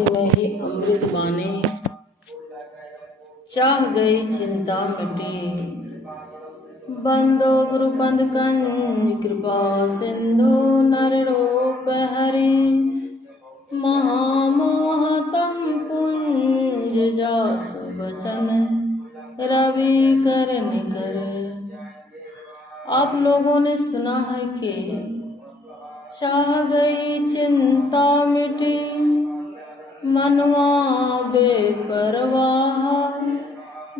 में ही अमृत बानी, चाह गई चिंता मिटी। बंदो गुरु बंद कंज कृपा सिंधु नर रूप हरि। महामोहतम पुंज जासु बचन रवि कर निकर। आप लोगों ने सुना है कि चाह गई चिंता मिटी, मनवा बेपरवाह,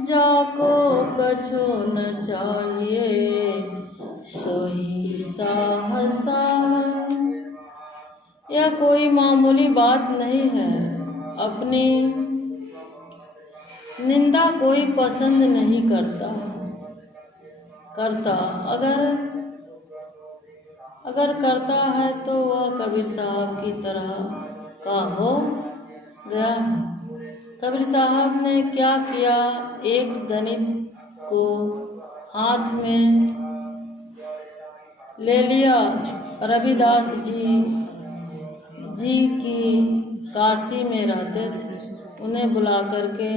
जाको कछो न चाहिए सोई साहसा। यह कोई मामूली बात नहीं है। अपनी निंदा कोई पसंद नहीं करता। अगर करता है तो वह कबीर साहब की तरह का हो गया है। कबीर साहब ने क्या किया, एक गणित को हाथ में ले लिया। रविदास जी की काशी में रहते थे। उन्हें बुला करके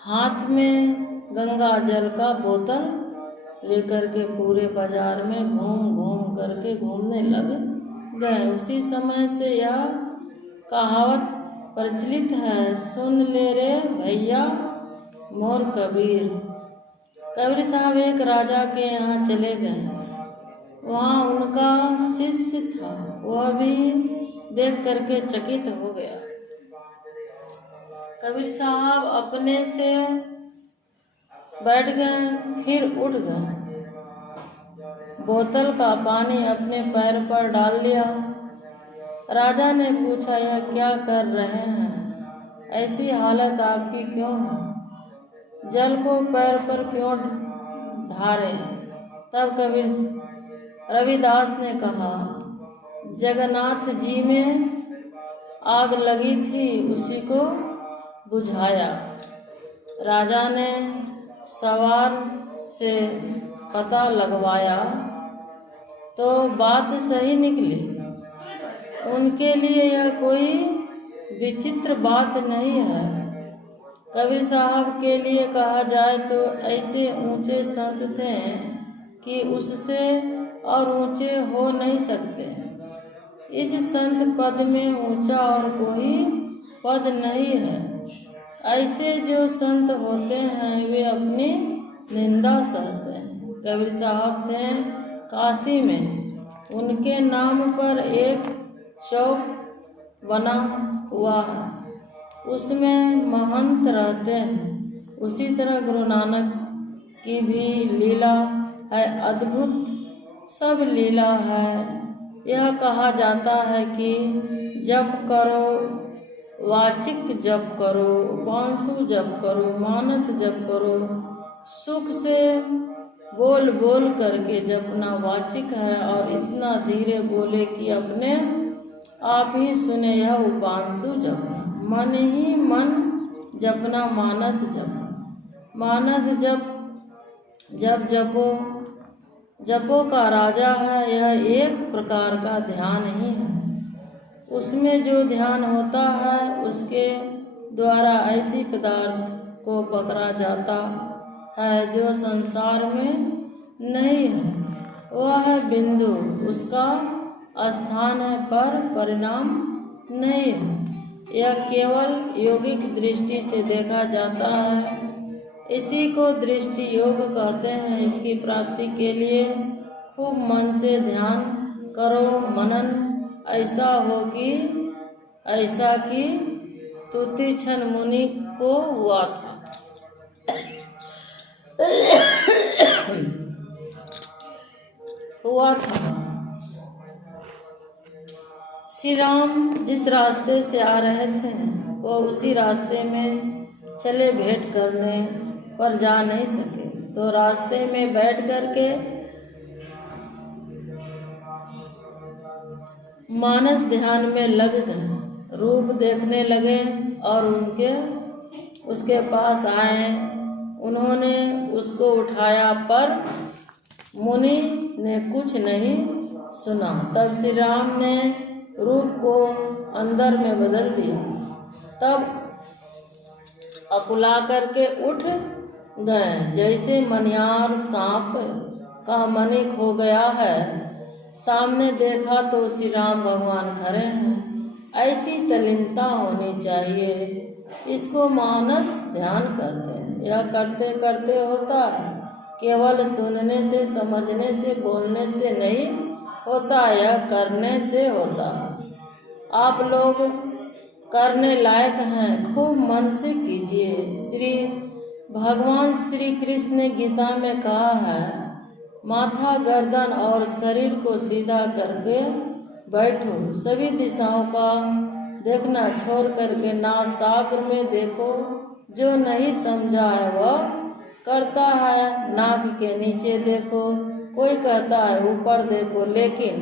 हाथ में गंगा जल का बोतल लेकर के पूरे बाजार में घूम करके घूमने लग गए। उसी समय से यह कहावत प्रचलित है, सुन ले रे भैया मोर कबीर। कबीर साहब एक राजा के यहाँ चले गए। वहाँ उनका शिष्य था, वह भी देख करके चकित हो गया। कबीर साहब अपने से बैठ गए, फिर उठ गए। बोतल का पानी अपने पैर पर डाल लिया। राजा ने पूछा, यह क्या कर रहे हैं? ऐसी हालत आपकी क्यों है? जल को पैर पर क्यों ढारे? तब कबीर रविदास ने कहा, जगन्नाथ जी में आग लगी थी, उसी को बुझाया। राजा ने सवार से पता लगवाया तो बात सही निकली। उनके लिए यह कोई विचित्र बात नहीं है। कबीर साहब के लिए कहा जाए तो ऐसे ऊंचे संत थे कि उससे और ऊंचे हो नहीं सकते। इस संत पद में ऊंचा और कोई पद नहीं है। ऐसे जो संत होते हैं वे अपनी निंदा सहते हैं। कबीर साहब थे काशी में। उनके नाम पर एक चौक बना हुआ है, उसमें महंत रहते हैं। उसी तरह गुरु नानक की भी लीला है, अद्भुत सब लीला है। यह कहा जाता है कि जप करो, वाचिक जप करो, उपांशु जप करो, मानस जप करो। सुख से बोल बोल करके जपना वाचिक है, और इतना धीरे बोले कि अपने आप ही सुने, यह उपांशु जपना। मन ही मन जपना मानस जप। मानस जप जपो का राजा है। यह एक प्रकार का ध्यान ही है। उसमें जो ध्यान होता है उसके द्वारा ऐसी पदार्थ को पकड़ा जाता है जो संसार में नहीं है। वह है बिंदु, उसका स्थान है पर परिणाम नहीं है। यह केवल योगिक दृष्टि से देखा जाता है। इसी को दृष्टि योग कहते हैं। इसकी प्राप्ति के लिए खूब मन से ध्यान करो। मनन ऐसा कि तुतिक्षण मुनि को हुआ था। श्री राम जिस रास्ते से आ रहे थे वो उसी रास्ते में चले, भेंट करने पर जा नहीं सके, तो रास्ते में बैठ करके मानस ध्यान में लग गए। रूप देखने लगे और उसके पास आए। उन्होंने उसको उठाया पर मुनि ने कुछ नहीं सुना। तब श्री राम ने रूप को अंदर में बदल दिया। तब अकुला करके उठ गए, जैसे मनियार सांप का मणि खो गया है। सामने देखा तो श्री राम भगवान खड़े हैं। ऐसी तल्लीनता होनी चाहिए। इसको मानस ध्यान कहते हैं। यह करते करते होता है, केवल सुनने से, समझने से, बोलने से नहीं होता, यह करने से होता है। आप लोग करने लायक हैं, खूब मन से कीजिए। श्री भगवान श्री कृष्ण ने गीता में कहा है, माथा, गर्दन और शरीर को सीधा करके बैठो। सभी दिशाओं का देखना छोड़ करके नासाग्र में देखो। जो नहीं समझा है वह करता है नाक के नीचे देखो, कोई कहता है ऊपर देखो, लेकिन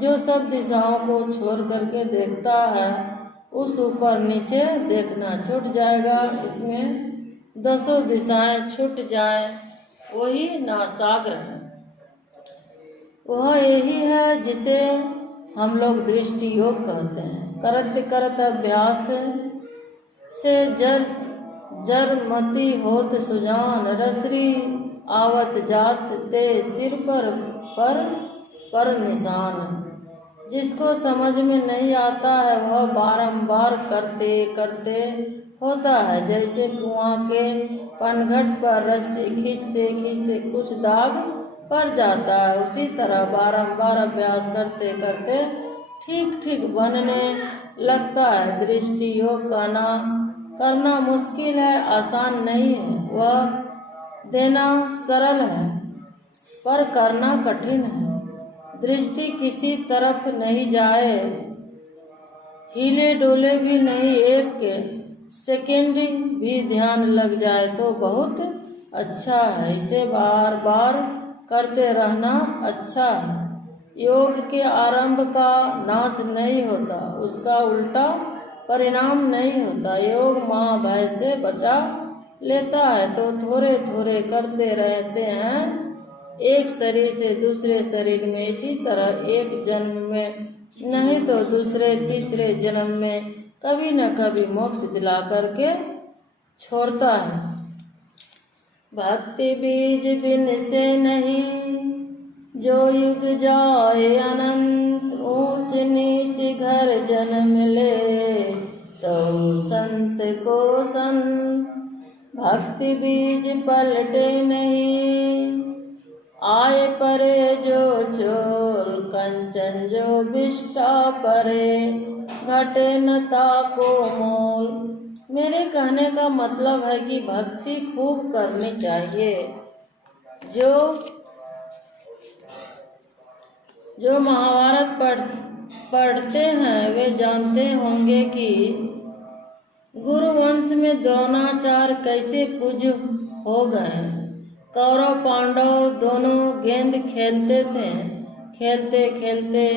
जो सब दिशाओं को छोड़ करके देखता है उस ऊपर नीचे देखना छूट जाएगा। इसमें 10 दिशाएं छूट जाए, वही नासाग्र है। वह यही है जिसे हम लोग दृष्टि योग कहते हैं। करत करत अभ्यास से जरमती होत सुजान, रसरी आवत जात ते सिर पर निशान। जिसको समझ में नहीं आता है वह बारंबार करते करते होता है। जैसे कुआं के पनघट पर रस्सी खींचते खींचते कुछ दाग पड़ जाता है, उसी तरह बारंबार अभ्यास करते करते ठीक ठीक बनने लगता है। दृष्टि योग करना मुश्किल है, आसान नहीं है। वह देना सरल है पर करना कठिन है। दृष्टि किसी तरफ नहीं जाए, हिले डोले भी नहीं, एक सेकेंड भी ध्यान लग जाए तो बहुत अच्छा है। इसे बार बार करते रहना अच्छा है। योग के आरंभ का नाश नहीं होता, उसका उल्टा परिणाम नहीं होता। योग माँ भय से बचा लेता है तो थोड़े थोड़े करते रहते हैं, एक शरीर से दूसरे शरीर में। इसी तरह एक जन्म में नहीं तो दूसरे तीसरे जन्म में कभी न कभी मोक्ष दिला करके छोड़ता है। भक्ति बीज बिन से नहीं जो युग जाए अनंत, ऊंच नीच घर जन्म ले तो संत को संत। भक्ति बीज पलटे नहीं, आए परे जो चोल, कंचन जो बिष्टा परे, घटे न ताको मोल। मेरे कहने का मतलब है कि भक्ति खूब करनी चाहिए। जो महाभारत पढ़ते हैं वे जानते होंगे कि गुरुवंश में द्रोणाचार्य कैसे पूज्य हो गए। कौरव पांडव दोनों गेंद खेलते थे, खेलते खेलते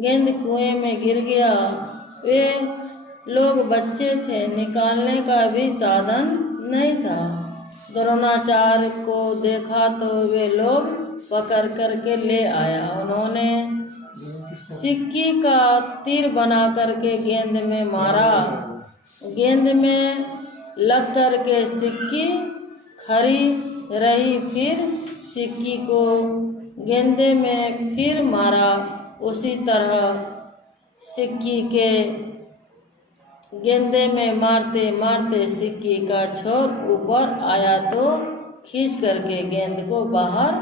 गेंद कुएं में गिर गया। वे लोग बच्चे थे, निकालने का भी साधन नहीं था। द्रोणाचार्य को देखा तो वे लोग पकड़ करके ले आया। उन्होंने सिक्की का तीर बना करके गेंद में मारा, गेंद में लग करके सिक्की खड़ी रही, फिर सिक्की को गेंदे में फिर मारा। उसी तरह सिक्की के गेंदे में मारते मारते सिक्की का छोर ऊपर आया तो खींच करके गेंद को बाहर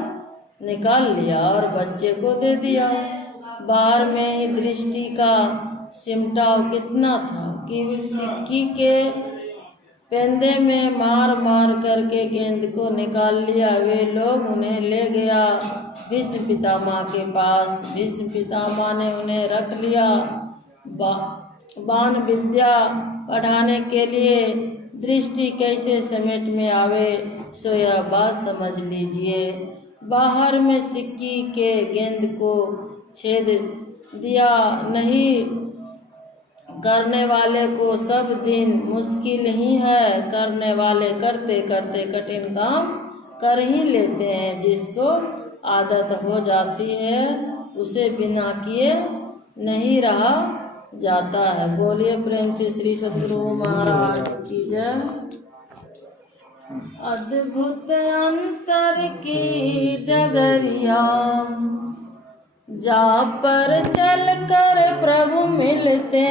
निकाल लिया और बच्चे को दे दिया। बाहर में ही दृष्टि का सिमटाव कितना था कि सिक्की के पेंदे में मार मार करके गेंद को निकाल लिया। वे लोग उन्हें ले गया भीष्म पितामह के पास। भीष्म पितामह ने उन्हें रख लिया बाण विद्या पढ़ाने के लिए। दृष्टि कैसे समेट में आवे सो यह बात समझ लीजिए। बाहर में सिक्की के गेंद को छेद दिया नहीं करने वाले को सब दिन मुश्किल ही है। करने वाले करते करते कठिन काम कर ही लेते हैं। जिसको आदत हो जाती है उसे बिना किए नहीं रहा जाता है। बोलिए प्रेम से श्री सद्गुरु महाराज की जय। अद्भुत अंतर की डगरिया, जा पर चल कर प्रभु मिलते